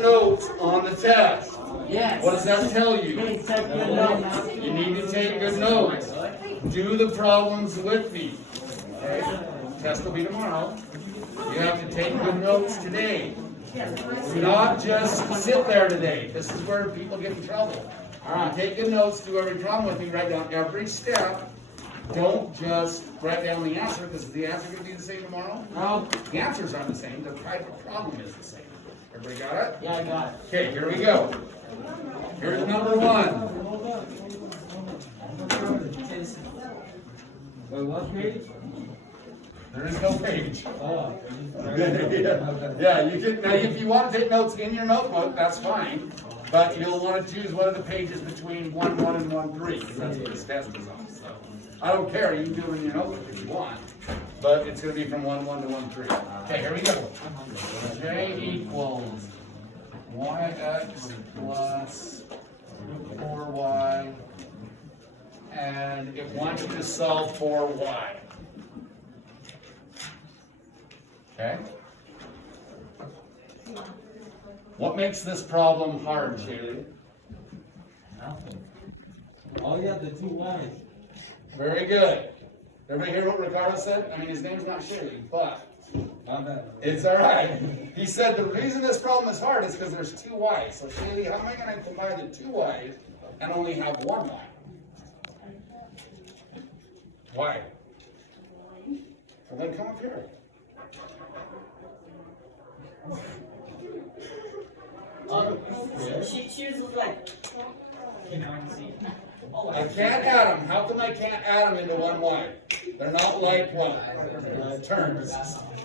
your notes on the test. Yes. What does that tell you? Please take good notes. You need to take good notes. Do the problems with me. Okay? Test will be tomorrow. You have to take good notes today. Do not just sit there today. This is where people get in trouble. All right, take good notes, do every problem with me, write down every step. Don't just write down the answer, because is the answer going to be the same tomorrow? No. The answers aren't the same, the type of problem is the same. Everybody got it? Yeah, I got it. Okay, here we go. Here's number one. Wait, what page? There is no page. Oh. Yeah, you can, now if you want to take notes in your notebook, that's fine. But you'll want to choose one of the pages between 1-1 and 1-3, because that's what this test is on. So I don't care, you can do it in your notebook if you want. But it's going to be from 1-1 to 1-3. Okay, here we go. J equals yx plus 4y. And it wants you to solve for y. Okay? What makes this problem hard, Shaylee? Nothing. Oh yeah, the two Y's. Very good. Everybody hear what Ricardo said? I mean, his name's not Shaylee, but My bad. it's all right. He said the reason this problem is hard is because there's two Y's. So Shaylee, how am I going to combine the two Y's and only have one Y? Why? Well, then come up here. She was like, I can't add them. How come I can't add them into one Y? They're not like what? Terms.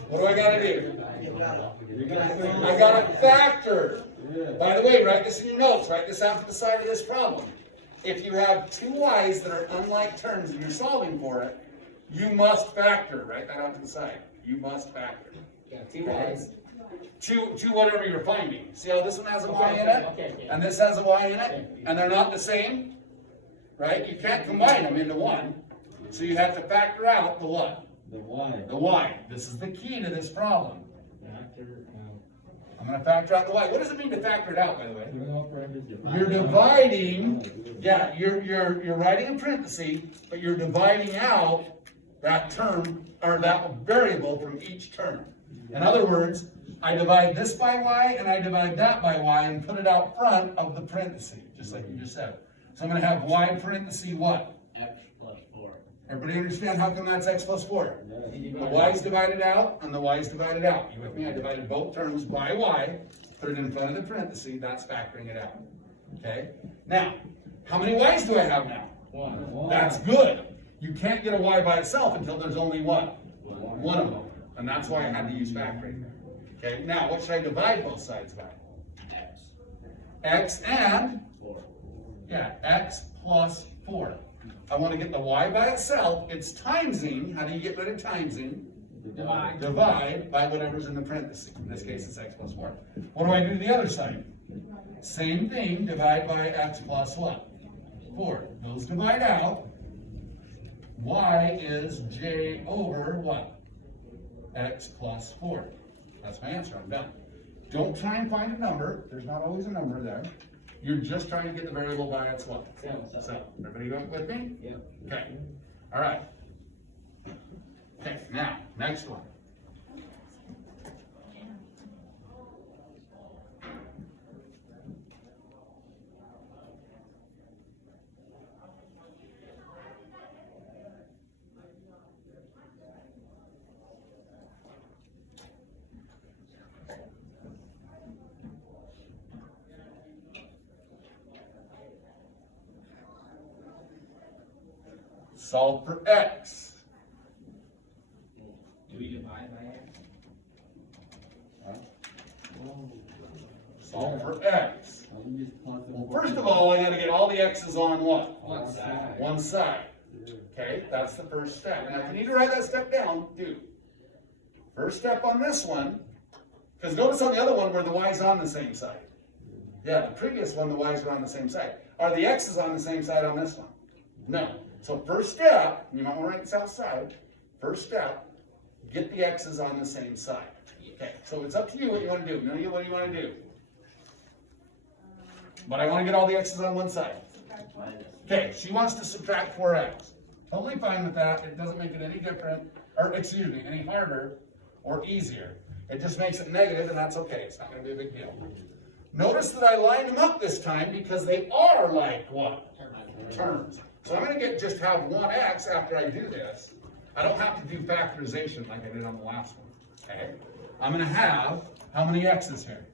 What do I got to do? I got to factor. By the way, write this in your notes. Write this out to the side of this problem. If you have two Y's that are unlike terms and you're solving for it, you must factor. Write that out to the side. You must factor. Yeah, two Y's. To whatever you're finding. See how this one has a Y in it? Okay. And this has a Y in it? And they're not the same? Right? You can't combine them into one. So you have to factor out the what? The Y. The Y. This is the key to this problem. Factor I'm going to factor out the Y. What does it mean to factor it out, by the way? out. You're dividing, yeah, you're writing in parentheses, but you're dividing out that term, or that variable from each term. In other words, I divide this by Y and I divide that by Y and put it out front of the parentheses, just like you just said. So I'm going to have Y parenthesis what? X plus 4. Everybody understand how come that's X plus 4? The Y's divided out and the Y's divided out. You with me? I divided both terms by Y, put it in front of the parenthesis, that's factoring it out. Okay? Now, how many Y's do I have now? One. That's good. You can't get a Y by itself until there's only what? One of them. And that's why I had to use factoring. Okay, now what should I divide both sides by? X. X and, 4. yeah, X plus 4. I want to get the Y by itself. It's timesing. How do you get rid of timesing? Divide. Divide by whatever's in the parentheses. In this case, it's X plus 4. What do I do to the other side? Same thing, divide by X plus what? 4. Those divide out. Y is J over what? X plus 4. That's my answer. I'm done. Don't try and find a number. There's not always a number there. You're just trying to get the variable by its what? So, everybody going with me? Yep. Okay. All right. Okay, now, next one. Solve for X. Do we divide by X? Solve for X. Well, first of all, I got to get all the X's on what? One side. One side. Okay, that's the first step. Now, if you need to write that step down, do. First step on this one, because notice on the other one where the Y's on the same side. Yeah, the previous one, the Y's are on the same side. Are the X's on the same side on this one? No. So first step, you might want to write this outside. First step, get the X's on the same side. Okay, so it's up to you what you want to do. What do you want to do? but I wanna get all the x's on one side. Okay, she wants to subtract 4x. Totally fine with that, it doesn't make it any different, or excuse me, any harder or easier. It just makes it negative, and that's okay, it's not gonna be a big deal. Notice that I lined them up this time because they are like what? Terms. So I'm gonna just have one x after I do this. I don't have to do factorization like I did on the last one, okay? I'm gonna have, how many x's here?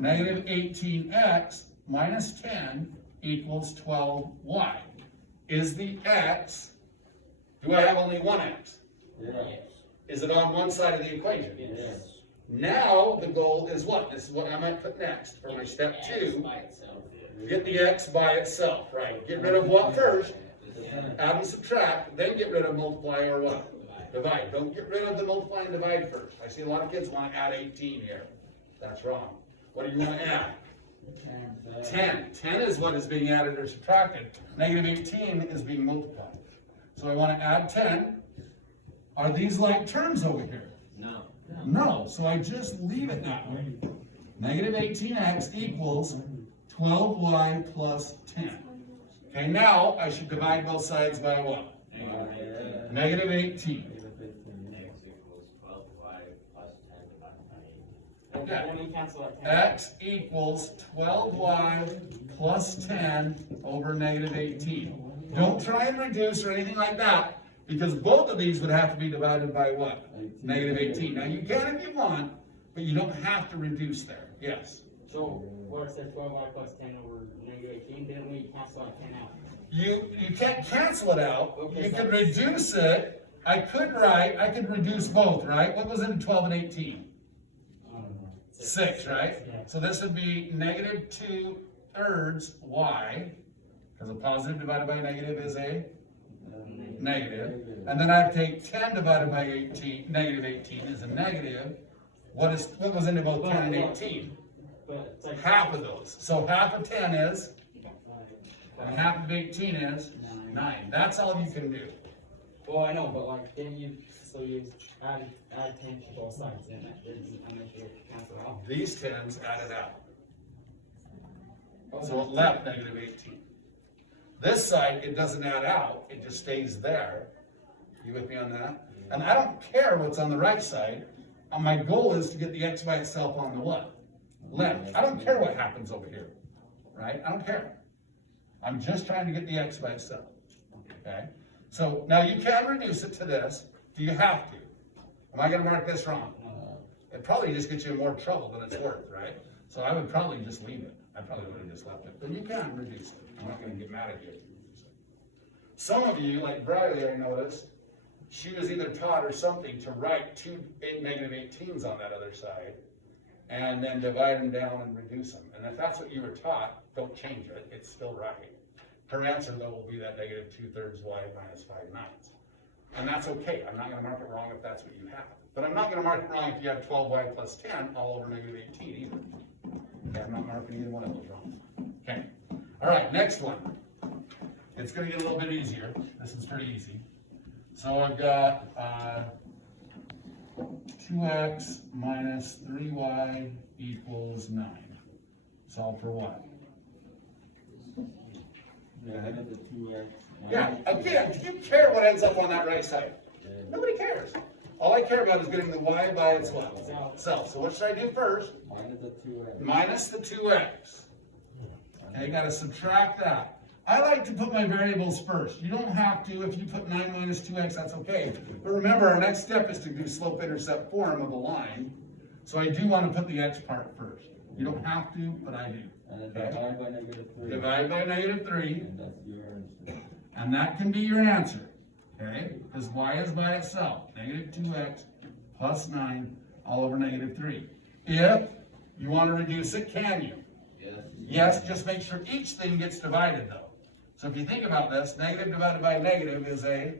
Negative 18x minus 10 equals 12y. Is the x, do I have only one x? Yes. Is it on one side of the equation? Yes. Now the goal is what? This is what I might put next for my step 2. By itself. Get the x by itself, right? Get rid of what first? Add and subtract, then get rid of multiply or what? Divide. Don't get rid of the multiply and divide first. I see a lot of kids want to add 18 here. That's wrong. What do you want to add? 10. 10 is what is being added or subtracted. Negative 18 is being multiplied. So I want to add 10. Are these like terms over here? No. No, so I just leave it that way. Negative 18x equals 12y plus 10. Okay, now I should divide both sides by what? Negative 18. X equals 12y plus 10 divided by 8. Okay. When you cancel out 10. X equals 12y plus 10 over negative 18. Don't try and reduce or anything like that, because both of these would have to be divided by what? Negative 18. Now you can if you want, but you don't have to reduce there. Yes. So, what it says 12y plus 10 over negative 18, didn't we cancel out 10 out? You can't cancel it out. Okay, You so- could reduce it. I could reduce both, right? What goes into 12 and 18? 6, right? Yeah. So this would be negative 2/3 y, because a positive divided by a negative is a negative. And then I take 10 divided by 18, negative 18 is a negative. What goes into both 10 and 18? But it's like Half of those. So half of 10 is, and half of 18 is 9. That's all you can do. Well, I know, but like, didn't you, so you add 10 to both sides, didn't make you cancel out? These 10s added out. So it left negative 18. This side, it doesn't add out, it just stays there. You with me on that? And I don't care what's on the right side. My goal is to get the x by itself on the what? Left. I don't care what happens over here, right? I don't care. I'm just trying to get the x by itself, okay? So now you can reduce it to this. Do you have to? Am I gonna mark this wrong? It probably just gets you in more trouble than it's worth, right? So I would probably just leave it. I probably would have just left it, but you can reduce it. I'm not gonna get mad at you if you reduce it. Some of you, like Briley, I noticed, she was either taught or something to write negative 18s on that other side and then divide them down and reduce them. And if that's what you were taught, don't change it. It's still right. Her answer though will be that negative 2/3 y minus 5/9. And that's okay. I'm not gonna mark it wrong if that's what you have. But I'm not gonna mark it wrong if you have 12y plus 10 all over negative 18 either. Okay, I'm not marking either one of those wrong. Okay. All right, next one. It's gonna get a little bit easier. This is pretty easy. So I've got 2x minus 3y equals 9. Solve for what? Negative 2x. Yeah, again, do you care what ends up on that right side? Nobody cares. All I care about is getting the y by its what? Self. So what should I do first? Minus the 2x. Minus the 2x. Okay, gotta subtract that. I like to put my variables first. You don't have to. If you put 9 minus 2x, that's okay. But remember, our next step is to do slope-intercept form of a line. So I do want to put the x part first. You don't have to, but I do. And then Okay. divide by negative 3. Divide by negative 3, And that's your answer. and that can be your answer. Okay? Because y is by itself. Negative 2x plus 9 all over negative 3. If you want to reduce it, can you? Yes. Yes, just make sure each thing gets divided though. So if you think about this, negative divided by negative is a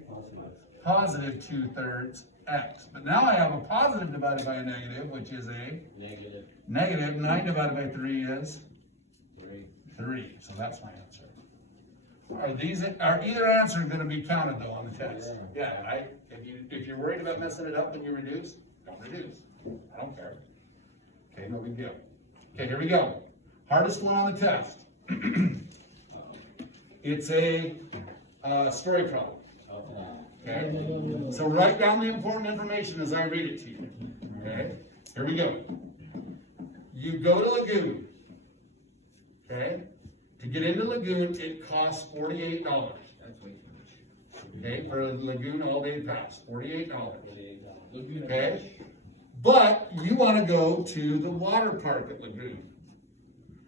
positive 2/3 x. But now I have a positive divided by a negative, which is a Negative negative. 9 divided by 3 is 3. 3. So that's my answer. Are either answer going to be counted though on the test? Yeah, right? If you're worried about messing it up when you reduce, don't reduce. I don't care. Okay, no big deal. Okay, here we go. Hardest one on the test. It's a story problem. Okay? So write down the important information as I read it to you. Okay? Here we go. You go to Lagoon. Okay? To get into Lagoon, it costs $48. That's way too much. Okay? For a Lagoon all-day pass, $48. Lagoon. Okay? But you want to go to the water park at Lagoon.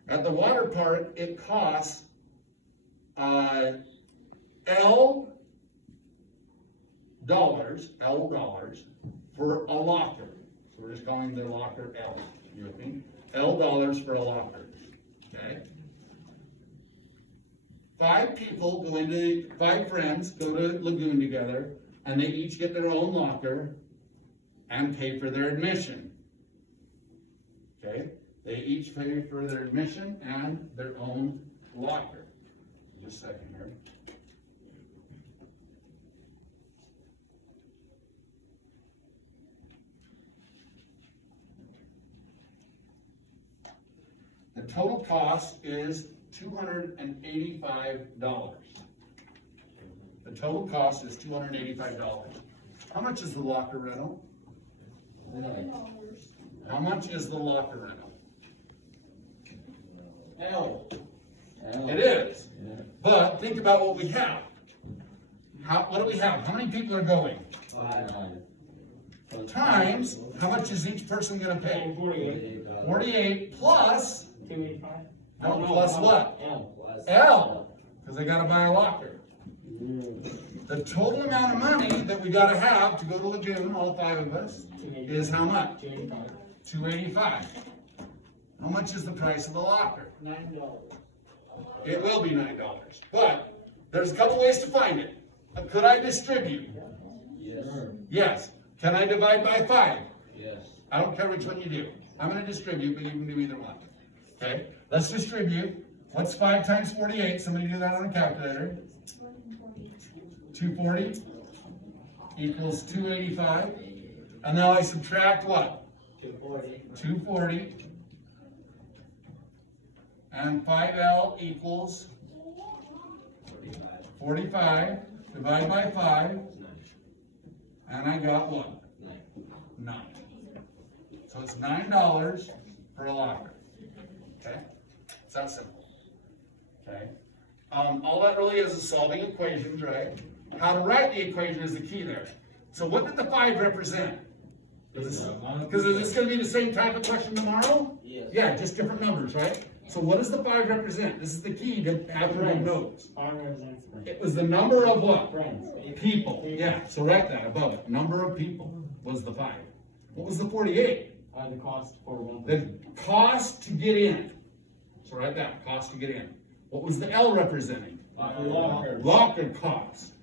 At the water park, it costs L dollars for a locker. So we're just calling the locker L. You with me? L dollars for a locker. Okay? 5 friends go to Lagoon together, and they each get their own locker and pay for their admission. Okay? They each pay for their admission and their own locker. Just a second here. The total cost is $285. The total cost is $285. How much is the locker rental? How much is the locker rental? L. It is. But think about what we have. What do we have? How many people are going? 5. Times, how much is each person gonna pay? 48 plus, 285. no, plus what? L. L, because they gotta buy a locker. The total amount of money that we gotta have to go to Lagoon, all 5 of us, is how much? 285. $285. How much is the price of the locker? $9. It will be $9, but there's a couple ways to find it. Could I distribute? Yes. Yes. Can I divide by 5? Yes. I don't care which one you do. I'm gonna distribute, but you can do either one. Okay? Let's distribute. What's 5 times 48? Somebody do that on a calculator. 240 equals 285. And now I subtract what? 240. 240. And 5L equals 45. Divide by 5. And I got what? 9. So it's $9 for a locker. Okay? It's that simple. Okay? All that really is solving equations, right? How to write the equation is the key there. So what did the 5 represent? Because is this going to be the same type of question tomorrow? Yes. Yeah, just different numbers, right? So what does the 5 represent? This is the key to everyone knows. R represents friends. It was the number of what? Friends. People. Yeah, so write that above it. Number of people was the 5. What was the 48? The cost for one The person. cost to get in. So write that, cost to get in. What was the L representing? Locker. Locker cost.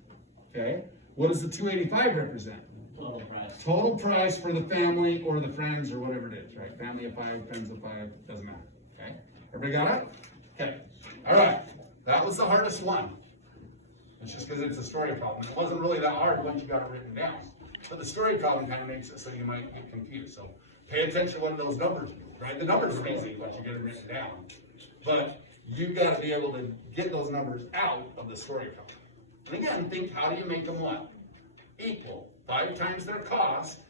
Okay? What does the 285 represent? Total price. Total price for the family or the friends or whatever it is, right? Family of 5, friends of 5, doesn't matter. Okay? Everybody got it? Okay. All right. That was the hardest one. It's just because it's a story problem. It wasn't really that hard once you got it written down. But the story problem kind of makes it so you might get confused. So pay attention to what those numbers do, right? The numbers are easy once you get them written down. But you've got to be able to get those numbers out of the story problem. And again, think, how do you make them what? Equal. 5 times their cost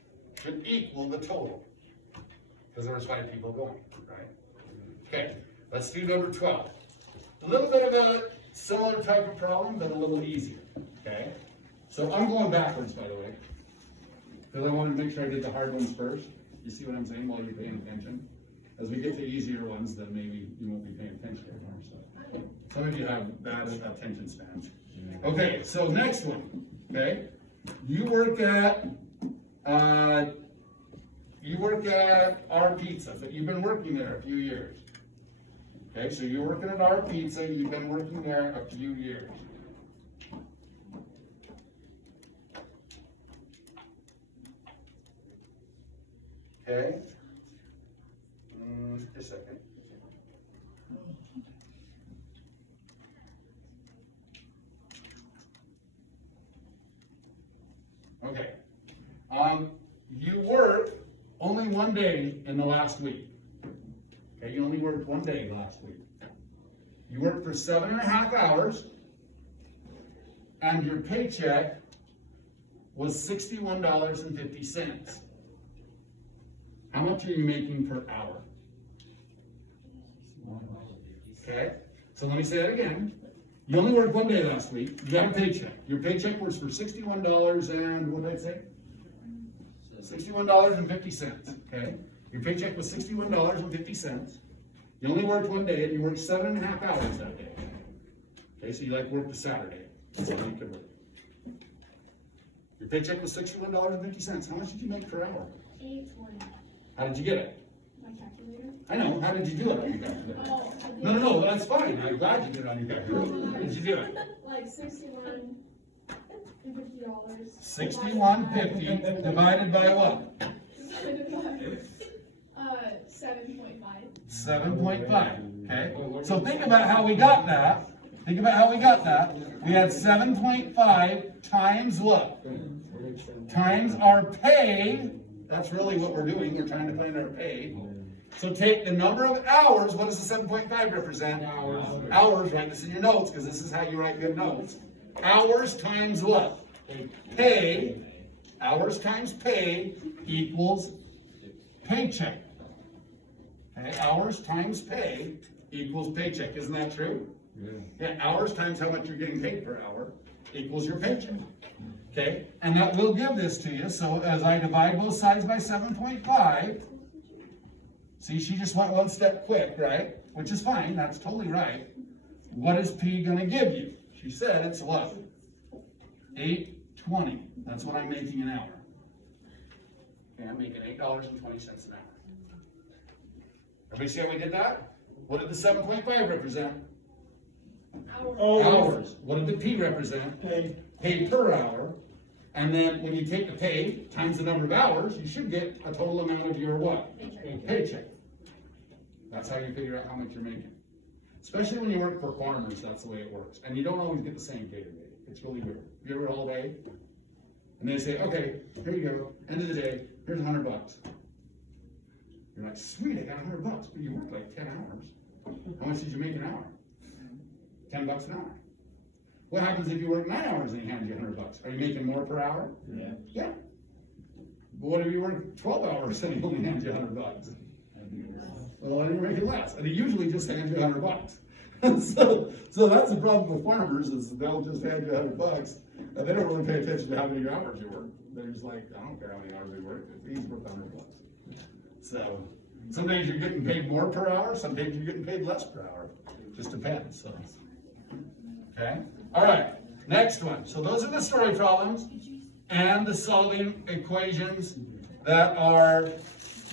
should equal the total. Because there was 5 people going, right? Okay, let's do number 12. A little bit of a similar type of problem, but a little easier, okay? So I'm going backwards, by the way, because I wanted to make sure I did the hard ones first. You see what I'm saying while you're paying attention? As we get to easier ones, then maybe you won't be paying attention anymore. So some of you have bad attention spans. Okay, so next one, okay? You work at Our Pizza, but you've been working there a few years. Okay, so you're working at Our Pizza, you've been working there a few years. Okay? Just a second. Okay. You work only one day in the last week. Okay, you only worked one day last week. You worked for 7.5 hours, and your paycheck was $61.50. How much are you making per hour? Okay, so let me say that again. You only worked one day last week, you got a paycheck. Your paycheck was for $61 and, what did I say? $61.50, okay? Your paycheck was $61.50. You only worked one day and you worked 7.5 hours that day. Okay, so you like worked a Saturday. That's all you could work. Your paycheck was $61.50. How much did you make per hour? $8.20. How did you get it? My calculator. I know, how did you do it on your calculator? Oh, I did. No, that's fine. I'm glad you did it on your calculator. How did you do it? Like $61.50. $61.50 divided by what? 7.5. 7.5, okay? So think about how we got that. Think about how we got that. We had 7.5 times what? Times our pay. That's really what we're doing. We're trying to find our pay. So take the number of hours. What does the 7.5 represent? Hours. Write this in your notes because this is how you write good notes. Hours times what? Pay. Hours times pay equals paycheck. Okay, hours times pay equals paycheck. Isn't that true? Yeah, hours times how much you're getting paid per hour equals your paycheck. Okay, and that will give this to you. So as I divide both sides by 7.5, see, she just went one step quick, right? Which is fine, that's totally right. What is P gonna give you? She said it's what? $8.20. That's what I'm making an hour. Okay, I'm making $8.20 an hour. Everybody see how we did that? What did the 7.5 represent? Hours. What did the P represent? Pay per hour. And then when you take the pay times the number of hours, you should get a total amount of your what? Paycheck. That's how you figure out how much you're making. Especially when you work for farmers, that's the way it works. And you don't always get the same pay today. It's really weird. You ever all day? And they say, okay, here you go. End of the day, here's $100. You're like, sweet, I got $100, but you worked like 10 hours. How much did you make an hour? $10 an hour. What happens if you work 9 hours and he hands you $100? Are you making more per hour? Yeah. Yeah. But what if you work 12 hours and he only hands you $100? Well, then you're making less, and he usually just hands you $100. so that's the problem with farmers is they'll just hand you $100, and they don't really pay attention to how many hours you work. They're just like, I don't care how many hours you work. He's worth $100. So some days you're getting paid more per hour, some days you're getting paid less per hour. Just depends. So, okay. All right. Next one. So those are the story problems and the solving equations that are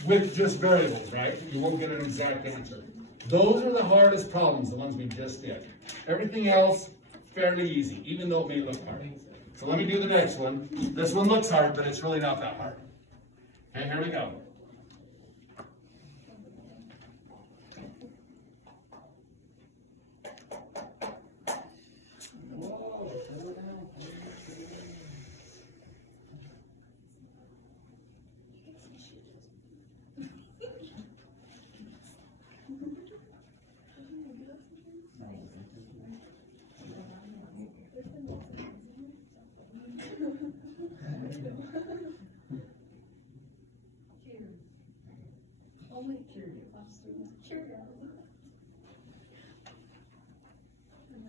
with just variables, right? You won't get an exact answer. Those are the hardest problems, the ones we just did. Everything else, fairly easy, even though it may look hard. So let me do the next one. This one looks hard, but it's really not that hard. Okay, here we go. Only curious. Curious.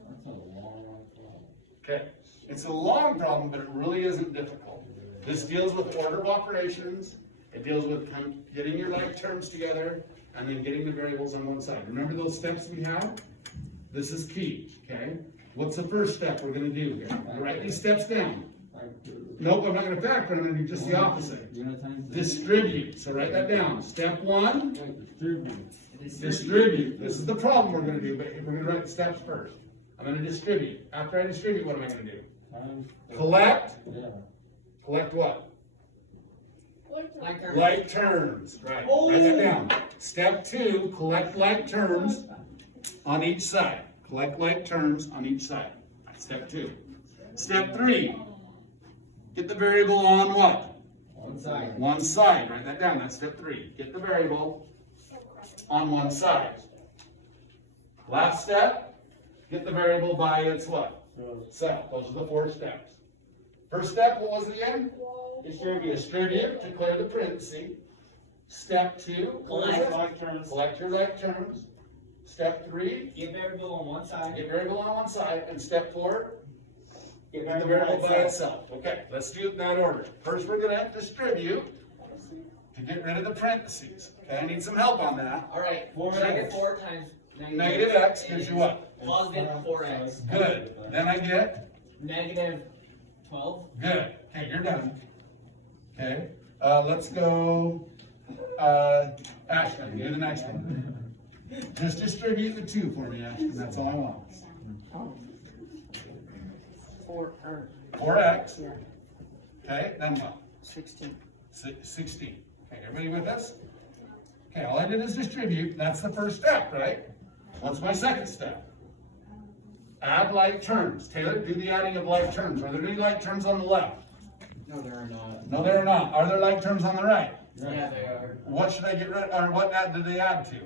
That's a long problem. Okay, it's a long problem, but it really isn't difficult. This deals with order of operations. It deals with getting your like terms together and then getting the variables on one side. Remember those steps we had? This is key, okay? What's the first step we're gonna do here? Write these steps down. Nope, I'm not gonna factor, I'm gonna do just the opposite. Distribute, so write that down. Step one, distribute. This is the problem we're gonna do, but we're gonna write the steps first. I'm gonna distribute. After I distribute, what am I gonna do? Collect. Collect what? Like terms, right. Write that down. Step two, collect like terms on each side. Collect like terms on each side. Step two. Step three, get the variable on what? One side. One side. Write that down. That's step three. Get the variable on one side. Last step, get the variable by its what? Self. Those are the 4 steps. First step, what was it again? Distribute to clear the parentheses. Step 2, what was it? Like terms. Collect your like terms. Step 3, Get variable on one side. get variable on one side. And step 4, Get get the variable by itself. Okay, let's do it in that order. First, we're gonna distribute to get rid of the parentheses. Okay, I need some help on that. Alright, Negative 4 times Negative x gives you what? Positive 4x. Good. Then I get, Negative 12. good. Okay, you're done. Okay, let's go, Ashton, do the next one. Just distribute the 2 for me, Ashton, that's all I want. 4x. Yeah, Okay, then what? 16. 16. Okay, everybody with us? Okay, all I did is distribute. That's the first step, right? What's my second step? Add like terms. Taylor, do the adding of like terms. Are there any like terms on the left? No, there are not. No, there are not. Are there like terms on the right? Yeah, they are. What should I get rid or what did they add to?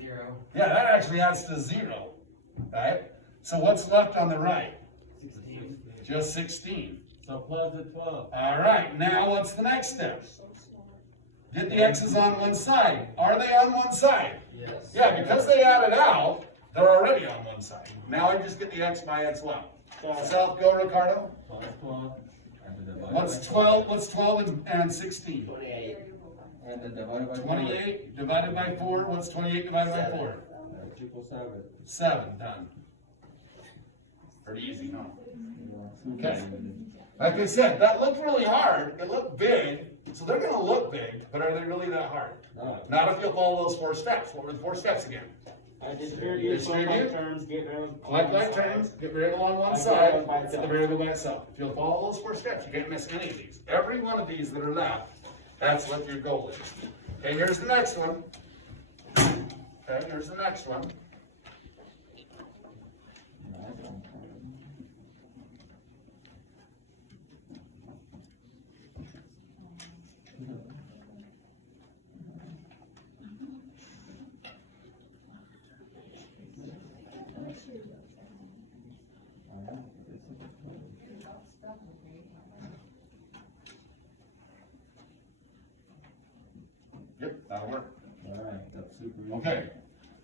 0. Yeah, that actually adds to 0, right? So what's left on the right? 16. Just 16. So plus the 12. All right, now what's the next step? Get the x's on one side. Are they on one side? Yes. Yeah, because they added out, they're already on one side. Now I just get the x by its left. South, go Ricardo. Plus 12. And then divide What's by 12? What's 12 and 16? 28. And then divided by 4. 28 divided by 4. What's 28 divided by 4? Equals 7. 7. Done. Pretty easy, huh? Yeah. Okay. Like I said, that looked really hard. It looked big. So they're going to look big, but are they really that hard? No. Not if you'll follow those 4 steps. What were the 4 steps again? Distribute, Distribute. like terms, get variable. Collect like terms, get variable on one side, get the variable by itself. If you'll follow those 4 steps, you can't miss any of these. Every one of these that are left, that's what your goal is. Okay, here's the next one. Okay, here's the next one. Yep, that'll work. Alright, that's super easy. Okay.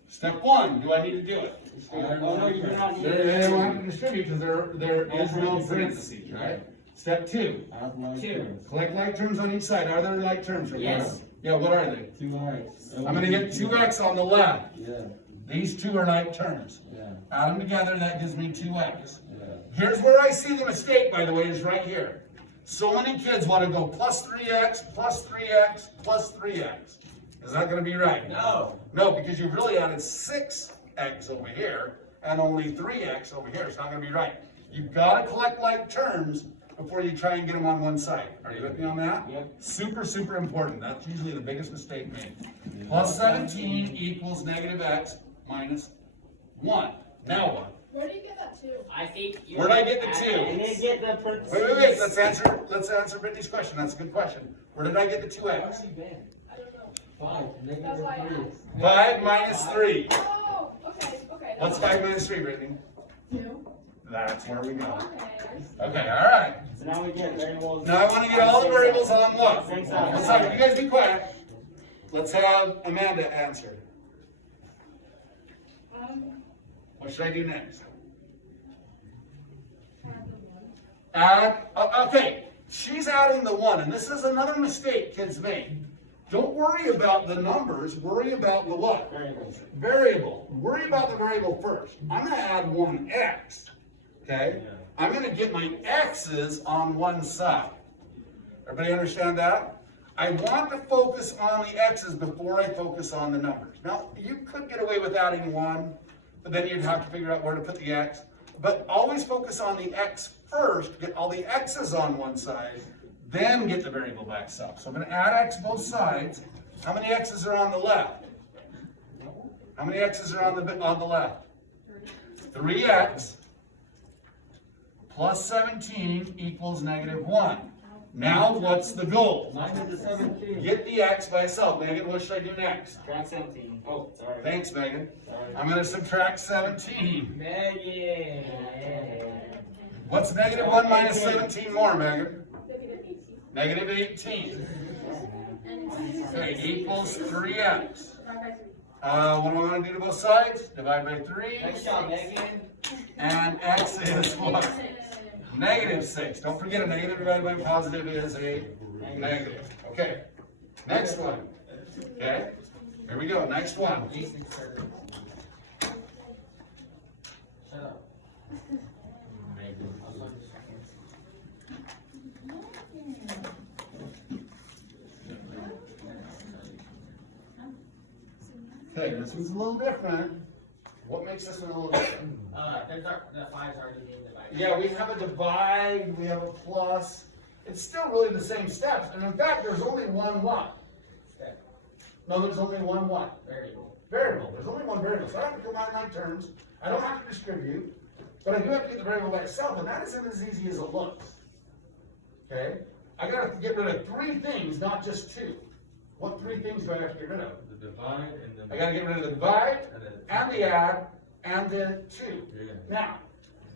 Step 1, do I need to do it? Oh, no, you do not need They to. don't have to distribute because there is no parentheses, right? Step 2, Add like 2. terms. collect like terms on each side. Are there like terms? Ricardo? Yes. Yeah, what are they? 2x. I'm gonna get 2x on the left. Yeah, These 2 are like terms. yeah, Add them together, that gives me 2x. yeah. Here's where I see the mistake, by the way, is right here. So many kids want to go plus 3x, plus 3x, plus 3x. Is that going to be right? No. No, because you've really added 6x over here and only 3x over here. It's not going to be right. You've got to collect like terms before you try and get them on one side. Are you with me on that? Yep. Super, super important. That's usually the biggest mistake made. Plus 17 equals negative x minus 1. Now what? Where do you get that to? I think you. Where'd I get the 2? And then get the parentheses. Wait, let's answer Brittany's question. That's a good question. Where did I get the 2x? I don't know. 5. That's Negative why I 3. asked. 5 minus 3. Oh, okay. What's 5 minus 3, Brittany? 2. That's where we go. Okay. Okay, all right. So now we get variables. Now I want to get all the variables on what? Same One side. side. You guys be quiet. Let's have Amanda answer. What should I do next? Add, okay, she's adding the 1, and this is another mistake kids make. Don't worry about the numbers, worry about the what? Variables. Variable. Worry about the variable first. I'm going to add 1x, okay? I'm going to get my x's on one side. Everybody understand that? I want to focus on the x's before I focus on the numbers. Now, you could get away with adding 1, but then you'd have to figure out where to put the x. But always focus on the x first, get all the x's on one side, then get the variable by itself. So I'm going to add x both sides. How many x's are on the left? How many x's are on the left? 3x plus 17 equals negative 1. Now, what's the goal? Minus the 17. Get the x by itself. Megan, what should I do next? Subtract 17. Oh, sorry. Thanks, Megan. Sorry. I'm gonna subtract 17. Megan. What's negative 1 minus 17 more, Megan? Negative 18. Negative 18. And Okay, equals 3x. divide by 3. What do I want to do to both sides? Divide by 3. Nice job, Megan. And x is what? Negative 6. Don't forget a negative divided by a positive is a negative. Okay. Next one. Okay. Here we go. Next one. Shut up. Okay, this one's a little different. What makes this one a little different? The 5's already being divided. Yeah, we have a divide, we have a plus. It's still really the same steps. And in fact, there's only one what? Step. No, there's only one what? Variable. Variable. There's only one variable. So I have to combine my terms. I don't have to distribute. But I do have to get the variable by itself, and that isn't as easy as it looks. Okay? I gotta get rid of 3 things, not just 2. What 3 things do I have to get rid of? The divide and then. I gotta get rid of the divide, and the add, and the 2. Yeah. Now,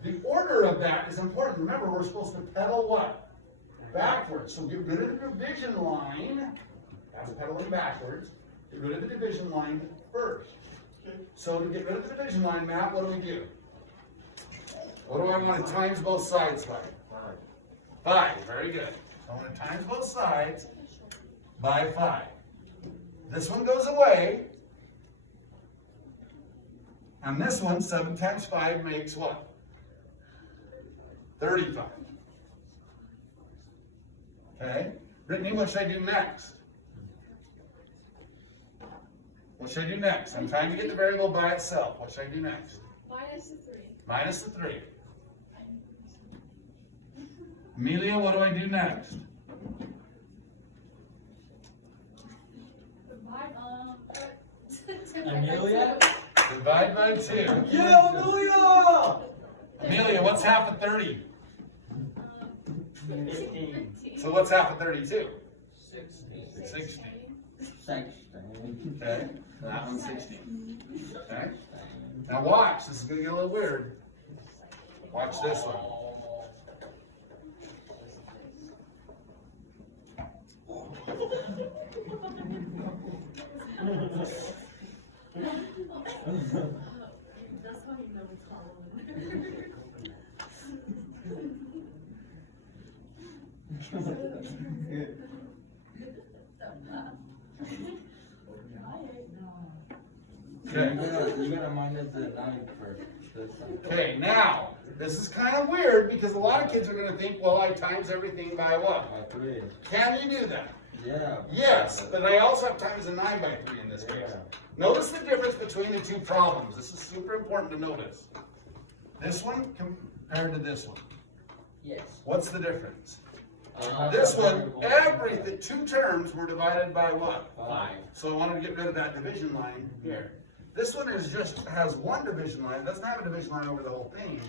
the order of that is important. Remember, we're supposed to pedal what? Backwards. So get rid of the division line. That's pedaling backwards. Get rid of the division line first. So to get rid of the division line, Matt, what do? What do I want to times both sides by? 5. Very good. So I'm going to times both sides by 5. This one goes away. And this one, 7 times 5 makes what? 35. Okay? Brittany, what should I do next? What should I do next? I'm trying to get the variable by itself. What should I do next? Minus the 3. Minus the 3. Amelia, what do I do next? Divide, Amelia? Divide by 2. Yeah, Amelia! Amelia, what's half of 30? 15. So what's half of 32? 16. 60. 16. Okay? That one's 16. Okay? Now watch, this is going to get a little weird. Watch this one. That's how you know it's following. Okay. You gotta minus the 9 first. This side. Okay, now, this is kind of weird because a lot of kids are going to think, well, I times everything by what? By 3. Can you do that? Yeah. Yes, but I also have times a 9 by 3 in this case. Yeah. Notice the difference between the 2 problems. This is super important to notice. This one compared to this one. Yes. What's the difference? Uh-huh. This one, the 2 terms were divided by what? 5. So I wanted to get rid of that division line here. This one has 1 division line, it doesn't have a division line over the whole thing.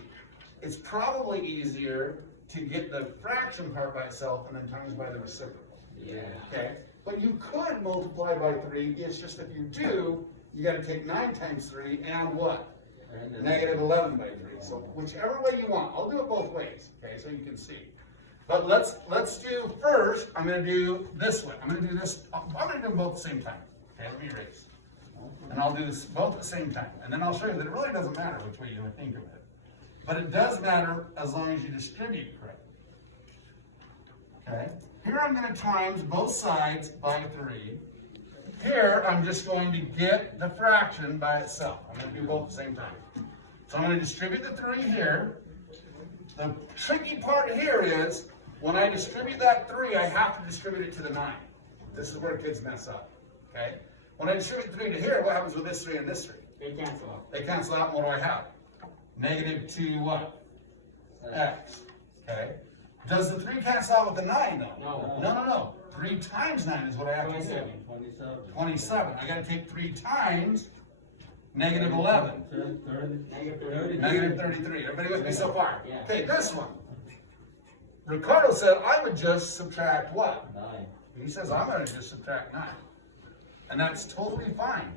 It's probably easier to get the fraction part by itself and then times by the reciprocal. Yeah. Okay? But you could multiply by 3, it's just if you do, you gotta take 9 times 3 and what? And then- Negative 11 by 3. So whichever way you want, I'll do it both ways, okay, so you can see. But let's do first, I'm gonna do this one. I'm gonna do this, I'm gonna do them both at the same time. Okay, let me erase. And I'll do this both at the same time. And then I'll show you that it really doesn't matter which way you think of it. But it does matter as long as you distribute correctly. Okay? Here I'm gonna times both sides by 3. Here, I'm just going to get the fraction by itself. I'm gonna do both at the same time. So I'm gonna distribute the 3 here. The tricky part here is, when I distribute that 3, I have to distribute it to the 9. This is where kids mess up, okay? When I distribute 3 to here, what happens with this 3 and this 3? They cancel out. They cancel out, and what do I have? Negative 2 what? X, okay? Does the 3 cancel out with the 9 though? No. No. 3 times 9 is what I have to do. 27. 27. 27. I gotta take 3 times negative 11. 30. Negative 30. Negative 33. Everybody with me so far? Yeah. Okay, this one. Ricardo said, I would just subtract what? 9. He says, I'm gonna just subtract 9. And that's totally fine.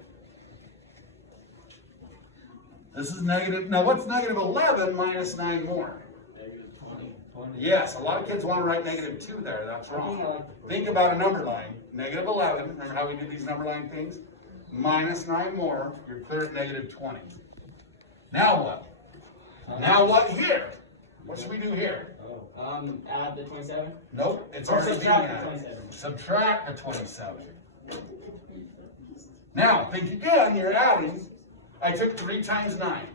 This is negative, now what's negative 11 minus 9 more? Negative 20. Yes, a lot of kids wanna write negative 2 there, that's wrong. Think about a number line, negative 11, remember how we do these number line things? Minus 9 more, you're clear at negative 20. Now what? Now what here? What should we do here? Add the 27? Nope, it's Or already being subtract the added. 27. Subtract the 27. Now, think again, you're adding. I took 3 times 9.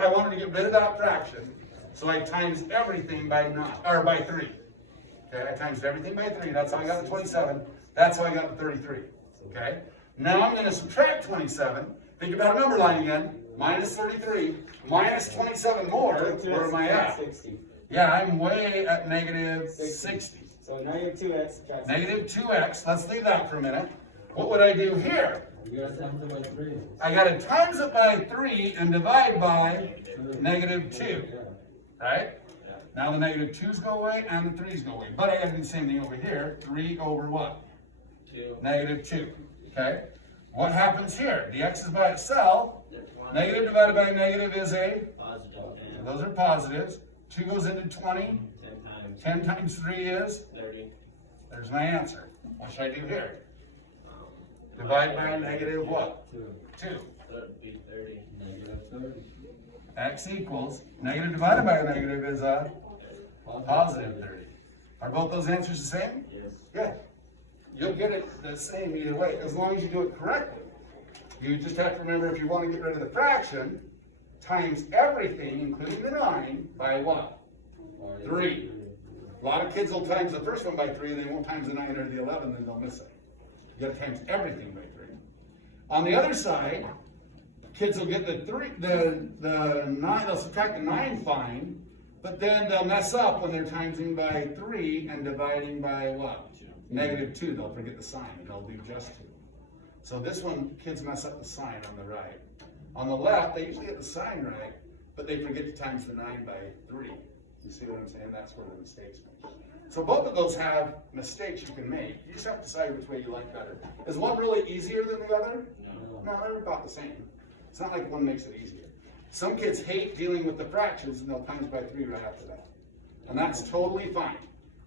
I wanted to get rid of that fraction, so I times everything by 9, or by 3. Okay, I times everything by 3, that's how I got the 27. That's how I got the 33. Okay? Now I'm gonna subtract 27. Think about a number line again. Minus 33, minus 27 more, where am I at? 60. Yeah, I'm way at negative 60. So negative 2x subtract 60. Negative 2x, let's leave that for a minute. What would I do here? You gotta times it by 3. I gotta times it by 3 and divide by negative 2, Yeah. right? Now the negative 2's go away and the 3's go away. But I gotta do the same thing over here. 3 over what? 2. Negative 2, okay? What happens here? The x is by itself. They're 20. Negative divided by negative is a, Positive 10. those are positives. 2 goes into 20. 10 times 10 times 3 is, 30. there's my answer. What should I do here? Divide by negative what? 2. 2. That'd be 30. Negative 30. X equals, negative divided by a negative is a positive 30. Are both those answers the same? Yes. Yeah. You'll get it the same either way, as long as you do it correctly. You just have to remember, if you want to get rid of the fraction, times everything, including the 9, by what? 3. A lot of kids will times the first one by 3, and they won't times the 9 or the 11, then they'll miss it. You gotta times everything by 3. On the other side, kids will get the 9, they'll subtract the 9 fine, but then they'll mess up when they're timesing by 3 and dividing by what? Negative 2, they'll forget the sign, and they'll do just 2. So this one, kids mess up the sign on the right. On the left, they usually get the sign right, but they forget to times the 9 by 3. You see what I'm saying? That's where the mistakes make. So both of those have mistakes you can make. You just have to decide which way you like better. Is one really easier than the other? No, they're about the same. It's not like one makes it easier. Some kids hate dealing with the fractions, and they'll times by 3 right after that. And that's totally fine.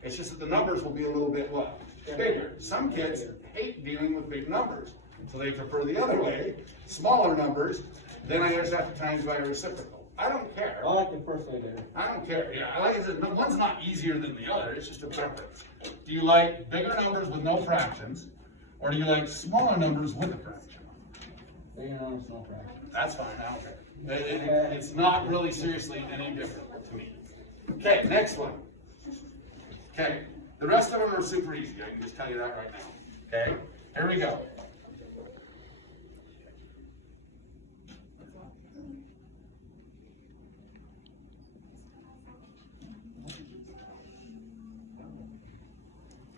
It's just that the numbers will be a little bit what? Bigger. Some kids hate dealing with big numbers, so they prefer the other way, smaller numbers, then I just have to times by a reciprocal. I don't care. I like the first way better. I don't care. Yeah, like I said, one's not easier than the other. It's just a preference. Do you like bigger numbers with no fractions, or do you like smaller numbers with a fraction? Bigger numbers, no fraction. That's fine. I don't care. It's not really seriously any different to me. Okay, next one. Okay, the rest of them are super easy. I can just tell you that right now. Okay, here we go.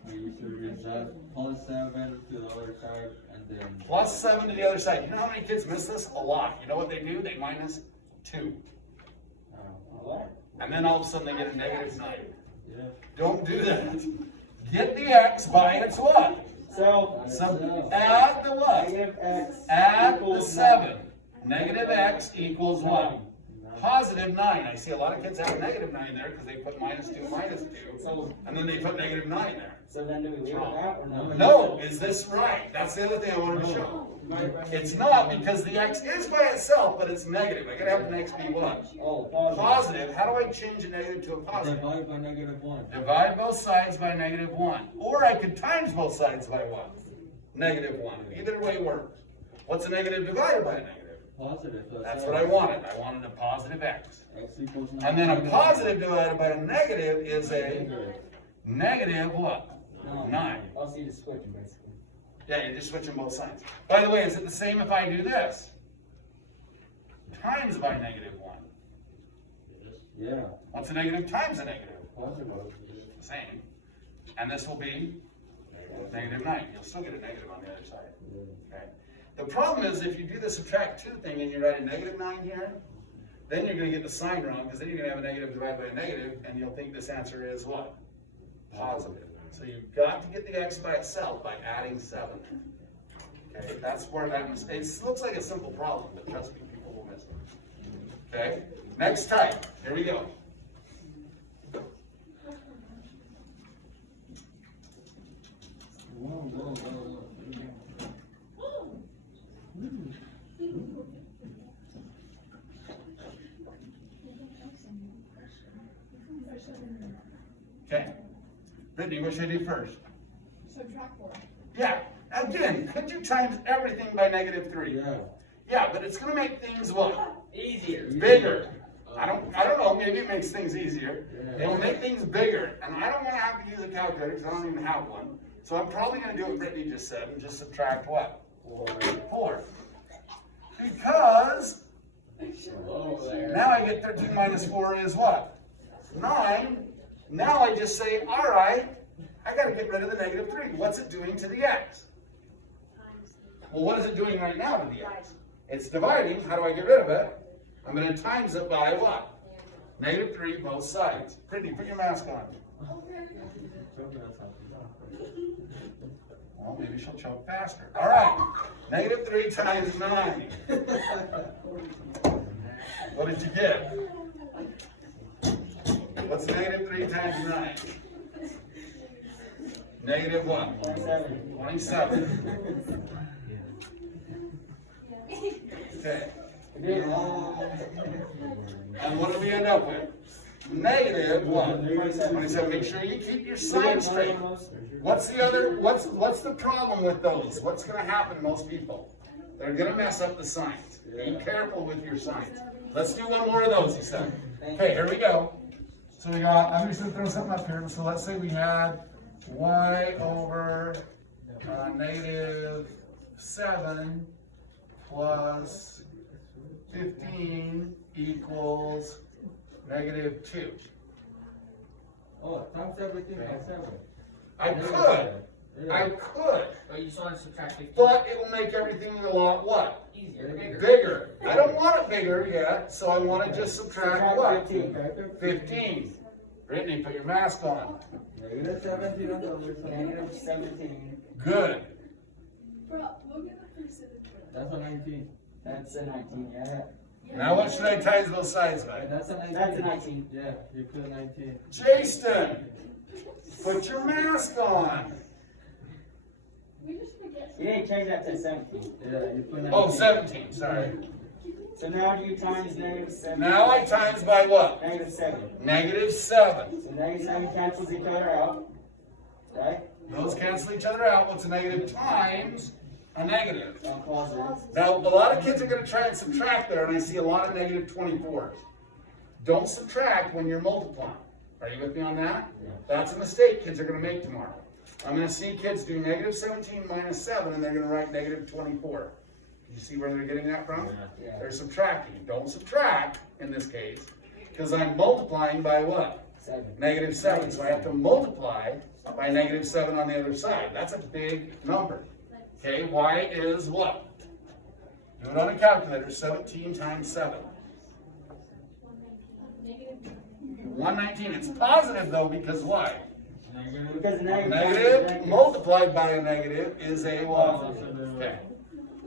Is that plus 7 to the other side and then Plus 7 to the other side. You know how many kids miss this? A lot. You know what they do? They minus 2. And then all of a sudden they get a negative 9. yeah. Don't do that. Get the x by its what? So, Add the what? negative x Add the equals 7. Negative x equals what? Positive 9. I see a lot of kids have a negative 9 there because they put minus 2, and then they put negative 9 there. So then do we leave it out or no? No, is this right? That's the other thing I wanted to show. It's not, because the x is by itself, but it's negative. I gotta have the x be what? Oh, Positive. How do I change a negative to a positive? Divide by negative 1. Divide both sides by negative 1. Or I could times both sides by what? Negative 1. Either way works. What's a negative divided by a negative? Positive. So That's what I wanted. I wanted a positive x. X equals 9. And then a positive divided by a negative is a negative what? 9. I'll see the switching basically. Yeah, you're just switching both sides. By the way, is it the same if I do this? Times by negative 1. Yeah. What's a negative times a negative? Positive. Same. And this will be negative 9. You'll still get a negative on the other side. Okay. The problem is if you do the subtract 2 thing and you write a negative 9 here, then you're gonna get the sign wrong, because then you're gonna have a negative divided by a negative, and you'll think this answer is what? Positive. So you've got to get the x by itself by adding 7. Okay, that's where that mistake, it looks like a simple problem, but trust me, people will miss it. Okay, next type, here we go. Whoa, whoa, whoa, whoa. Okay, Brittany, what should I do first? Subtract 4. Yeah, again, could you times everything by -3? Yeah. Yeah, but it's gonna make things what? Easier. Bigger. I don't know, maybe it makes things easier. Yeah. It'll make things bigger, and I don't wanna have to use a calculator, because I don't even have one. So I'm probably gonna do what Brittany just said, and just subtract what? 4. Because Oh, there. now I get 13 minus 4 is what? 9. Now I just say, all right, I gotta get rid of the -3. What's it doing to the x? Well, what is it doing right now to the x? It's dividing. How do I get rid of it? I'm gonna times it by what? -3 both sides. Brittany, put your mask on. Well, maybe she'll choke faster. All right, -3 times 9. What did you get? What's -3 times 9? Negative what? 27. Okay. And what do we end up with? Negative what? 27. Make sure you keep your signs straight. What's the problem with those? What's gonna happen to most people? They're gonna mess up the signs. Be careful with your signs. Let's do one more of those, he said. Okay, here we go. So we got, I'm just gonna throw something up here. So let's say we had y over -7 plus 15 equals -2. Oh, times everything by 7. I could, Oh, you just want to subtract 15. but it will make everything a lot what? Easier, bigger. Bigger. I don't want it bigger yet, so I want to just subtract what? 15. 15. Brittany, put your mask on. -17 on the other side. -17. Good. Bro, look at the percentage. That's a 19. That's a 19, yeah. Now what should I times both sides by? That's a 19. That's a 19. Yeah, you put 19. Jason, put your mask on. We just forget. You didn't change that to 17. Yeah, you put 19. Oh, 17, sorry. So now do you times -7? Now I times by what? -7. -7. So -7 cancels each other out, right? Those cancel each other out. What's a negative times a negative? And positive. Now, a lot of kids are going to try and subtract there, and I see a lot of -24s. Don't subtract when you're multiplying. Are you with me on that? That's a mistake kids are going to make tomorrow. I'm going to see kids do -17 minus 7, and they're going to write -24. You see where they're getting that from? Yeah. They're subtracting. Don't subtract in this case, because I'm multiplying by what? 7. -7. So I have to multiply by -7 on the other side. That's a big number. Okay, y is what? Do it on a calculator. 17 times 7. 119. It's positive though, because why? Because the negative. Negative multiplied by a negative is a what? Okay.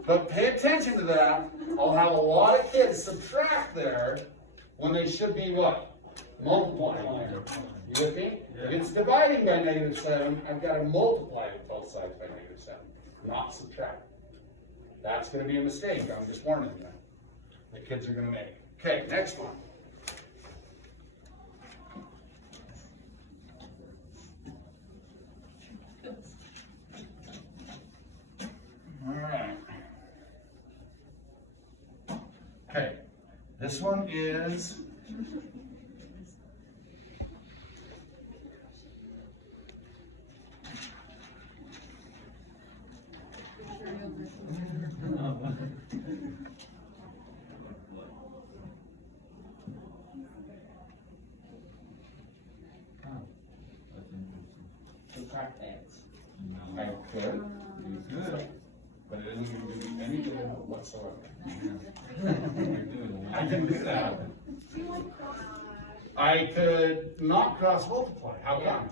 But pay attention to that. I'll have a lot of kids subtract there when they should be what? Multiplying. You with me? If it's dividing by -7, I've got to multiply with both sides by -7, not subtract. That's going to be a mistake. I'm just warning you. The kids are going to make. Okay, next one. All right. Okay, this one is Subtract x. I could, but it isn't going to do any good whatsoever. I can do that. I could not cross multiply. How come?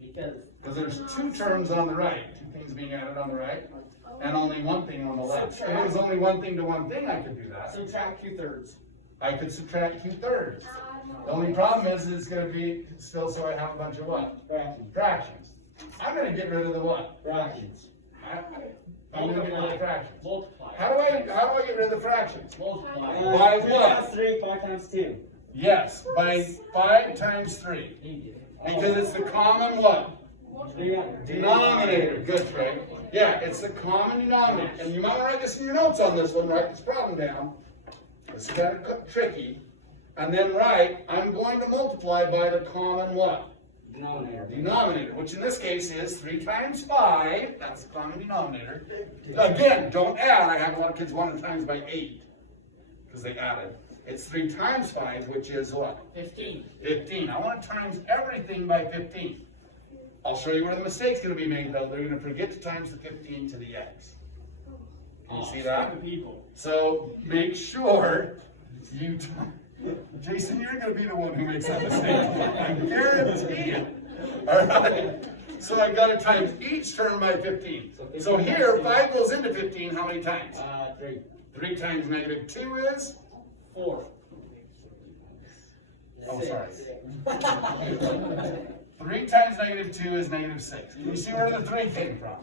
Because, Because there's two terms on the right, two things being added on the right, and only one thing on the left. If it was only one thing to one thing, I could do that. subtract 2/3. I could subtract 2/3. The only problem is it's gonna be still so I have a bunch of what? Fractions. Fractions. I'm gonna get rid of the what? Fractions. I'm gonna get rid of the fractions. Multiply. How do I get rid of the fractions? Multiply. By 3 what? times 3, 5 times 2. Yes, by 5 times 3. Because it's the common what? Denominator. Good, Trey. Yeah, it's the common denominator. And you might want to write this in your notes on this one, write this problem down. It's kind of tricky. And then write, I'm going to multiply by the common what? Denominator. Denominator, which in this case is 3 times 5. That's the common denominator. Again, don't add. I have a lot of kids wanting times by 8. Because they added. It's 3 times 5, which is what? 15. 15. I want to times everything by 15. I'll show you where the mistake's going to be made, though. They're going to forget to times the 15 to the x. Can you see that? People. So make sure you. Jason, you're going to be the one who makes that mistake. I guarantee it. All right. So I got to times each term by 15. So here, 5 goes into 15. How many times? 3. 3 times negative 2 is? 4. Oh, sorry. 3 times negative 2 is negative 6. Can you see where the 3 came from?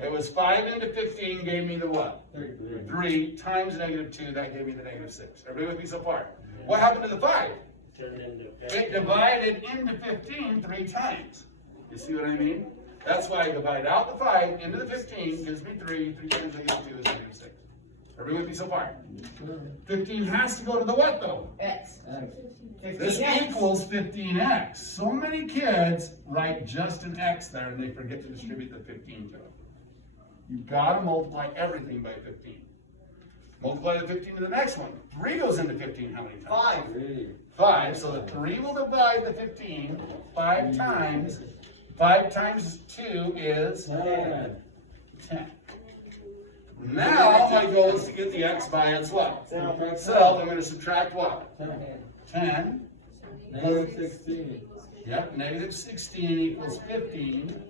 It was 5 into 15 gave me the what? 3 times negative 2, that gave me the negative 6. Everybody with me so far? What happened to the 5? It divided into 15 3 times. You see what I mean? That's why I divide out the 5 into the 15 gives me 3. 3 times negative 2 is negative 6. Everybody with me so far? 15 has to go to the what though? X. This equals 15x. So many kids write just an x there and they forget to distribute the 15 to it. You've got to multiply everything by 15. Multiply the 15 to the next one. 3 goes into 15 how many times? 5. So the 3 will divide the 15 5 times. 5 times 2 is 10. Now my goal is to get the x by its what? Self. I'm going to subtract what? 10. Negative 16. Yep, negative 16 equals 15.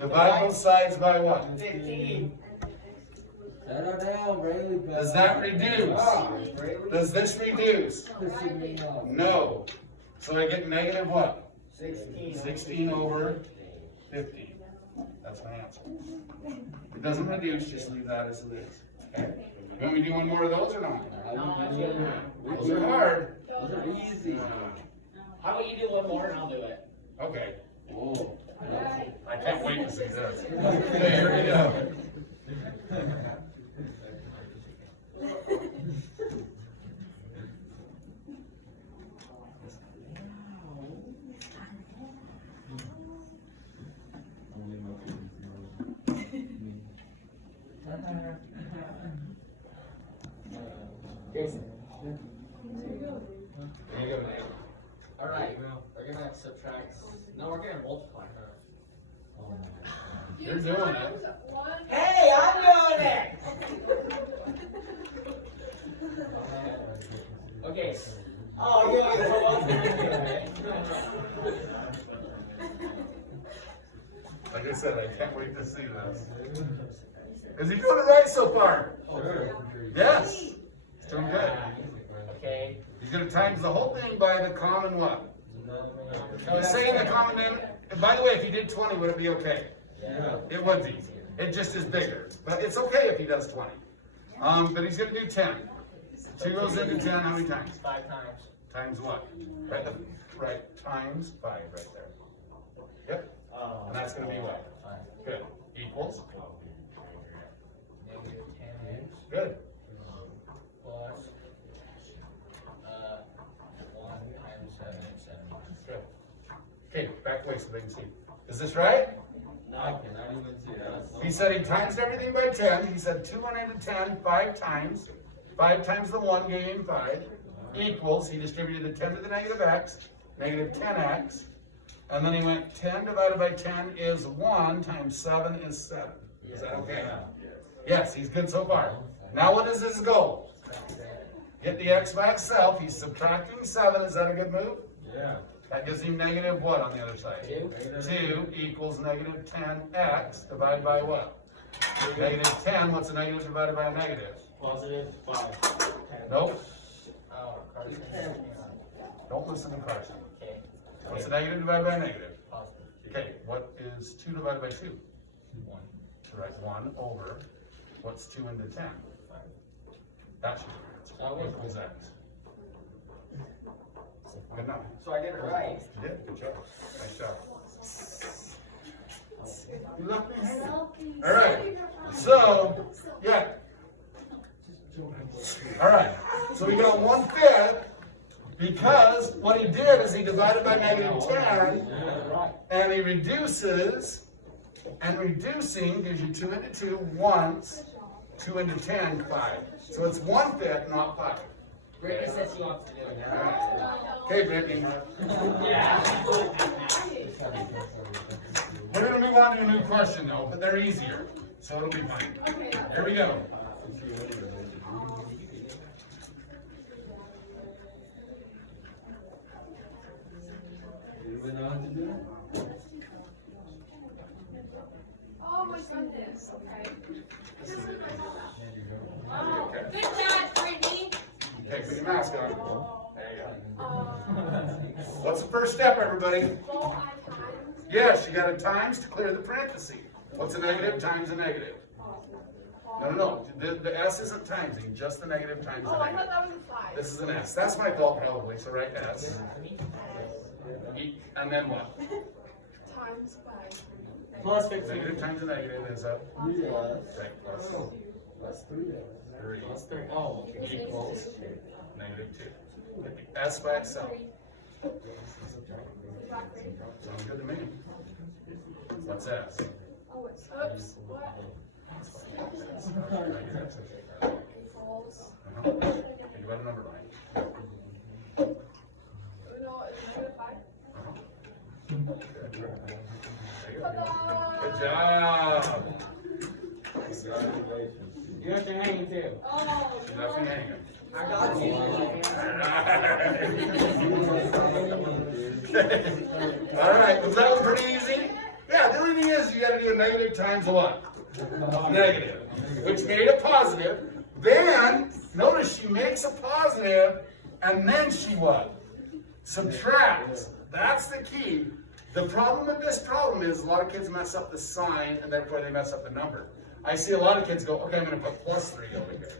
Divide both sides by what? 15. Settle down, Rayleigh. Does that reduce? Does this reduce? No. So I get negative what? 16. 16 over 15. That's my answer. It doesn't reduce, just leave that as it is. Okay? You want me to do one more of those or not? Those are hard. Those are easy. How about you do one more and I'll do it? Okay. Oh. I can't wait to see this. Okay, here we go. Jason. There you go, Dave. Alright, we're gonna subtract. No, we're gonna multiply her. You're doing it. Hey, I'm doing it! Okay. Oh, yeah, Like I said, I can't wait to see this. Is he doing it right so far? Yes. He's doing good. Okay. He's going to times the whole thing by the common what? He's saying the common name. And by the way, if he did 20, would it be okay? Yeah. It would be. It just is bigger. But it's okay if he does 20. But he's going to do 10. 2 goes into 10 how many times? 5 times. Times what? Right, times 5 right there. Yep. And that's going to be what? Good. Equals? Negative 10 Good. plus 1 times 7 is 7. Good. Okay, back way so they can see. Is this right? I cannot even see that. He said he times everything by 10. He said 2 went into 10 5 times. 5 times the 1 gave him 5. Equals, he distributed the 10 to the negative x, negative 10x. And then he went 10 divided by 10 is 1 times 7 is 7. Is that okay? Yes, he's good so far. Now what is his goal? Get the x by itself, he's subtracting 7, is that a good move? Yeah. That gives him negative what on the other side? 2 equals negative 10x divided by what? Negative 10, what's a negative divided by a negative? Positive 5. Nope, Oh, Carson. don't listen to Carson. Okay. What's a negative divided by a negative? Positive. Okay, what is 2 divided by 2? 1. So write 1 over, what's 2 into 10? That's your answer. Equals x. Good enough. So I did it right. You did, good job. Nice job. You left me hanging. All right, so, yeah. All right, so we got 1/5 because what he did is he divided by negative 10 and he reduces, and reducing gives you 2 into 2 once, 2 into 10, 5. So it's 1/5, not 5. Brittany said she wants to do it now. Okay, Brittany. Yeah. We're gonna move on to a new question though, but they're easier, so it'll be fine. Here we go. You went on to do it? Oh my goodness, okay. Okay. Good job, Brittany. Okay, put your mask on. There you go. What's the first step, everybody? Go I times. Yes, you got a times to clear the parenthesis. What's a negative times a negative? No. The S isn't timesing, just the negative times Oh, the I thought negative. that was a 5. This is an S. That's my fault probably, so write S. And then what? Times 5. Plus 15. Negative times a negative is a, Realize. right, plus That's 3. 3 Plus 3. Oh, equals negative 2. Get the S by itself. Sounds good to me. What's S? Oh, it's, oops, what? Negative. Equals. Think about a number line. No, it's negative 5. There you go. Ta-da! Good job. Congratulations. you have to hang too. Oh, Nothing no. hanging. I got you. All right, was that one pretty easy? Yeah, the only thing is you gotta do a negative times a what? Negative, which made a positive. Then, notice she makes a positive, and then she what? Subtracts. That's the key. The problem with this problem is a lot of kids mess up the sign, and therefore they mess up the number. I see a lot of kids go, okay, I'm gonna put plus 3 over here.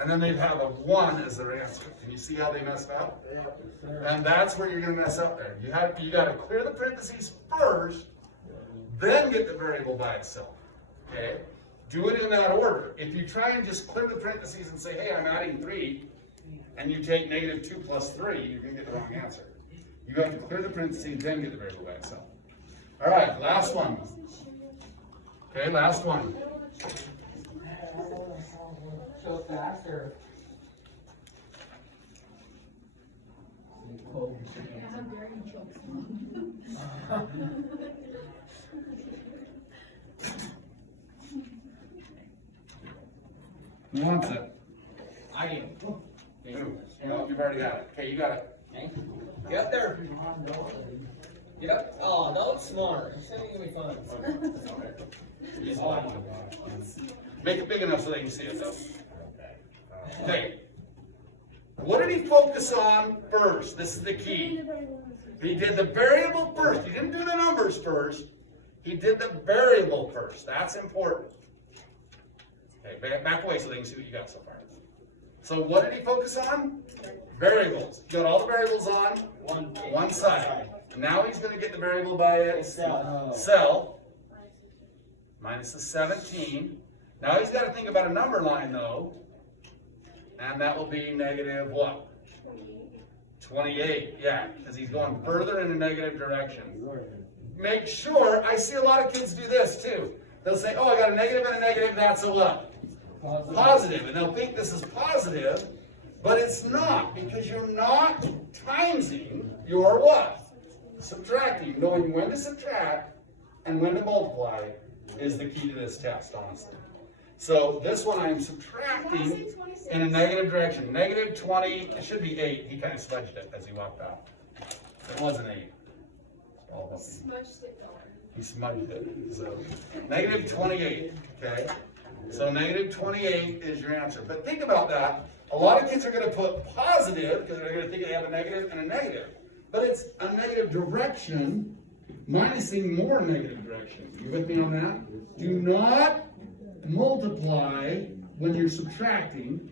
And then they'd have a 1 as their answer. Can you see how they messed up? And that's where you're gonna mess up there. You gotta clear the parentheses first, then get the variable by itself. Okay? Do it in that order. If you try and just clear the parentheses and say, hey, I'm adding 3, and you take negative 2 plus 3, you're gonna get the wrong answer. You have to clear the parentheses, then get the variable by itself. All right, last one. Okay, last one. So faster. Who wants it? I do. Who? No, you've already got it. Okay, you got it. Okay. Get up there. Get up. Oh, that looks smart. It's gonna be fun. Make it big enough so they can see it though. Okay. What did he focus on first? This is the key. He did the variable first. He didn't do the numbers first. He did the variable first. That's important. Okay, back away so they can see what you got so far. So what did he focus on? Variables. He got all the variables on one side. And now he's going to get the variable by itself. Minus the 17. Now he's got to think about a number line though. And that will be negative what? 28. Yeah, because he's going further in a negative direction. Make sure, I see a lot of kids do this too. They'll say, oh, I got a negative and a negative, that's a what? Positive. And they'll think this is positive, but it's not, because you're not timesing, you're what? Subtracting. Knowing when to subtract and when to multiply is the key to this test, honestly. So this one I am subtracting in a negative direction. Negative 20, it should be 8. He kind of smudged it as he walked out. It wasn't 8. All about me. Smudged it going. He smudged it. So negative 28, okay? So negative 28 is your answer. But think about that. A lot of kids are going to put positive because they're going to think they have a negative and a negative. But it's a negative direction minusing more negative direction. You with me on that? Do not multiply when you're subtracting,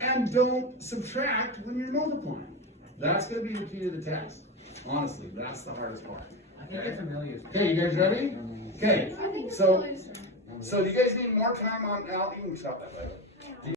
and don't subtract when you're multiplying. That's going to be the key to the test. Honestly, that's the hardest part. I think it's Amelia's. Okay, you guys ready? Okay, I think it's so, really so do you guys need more time on, Al, you can stop that later.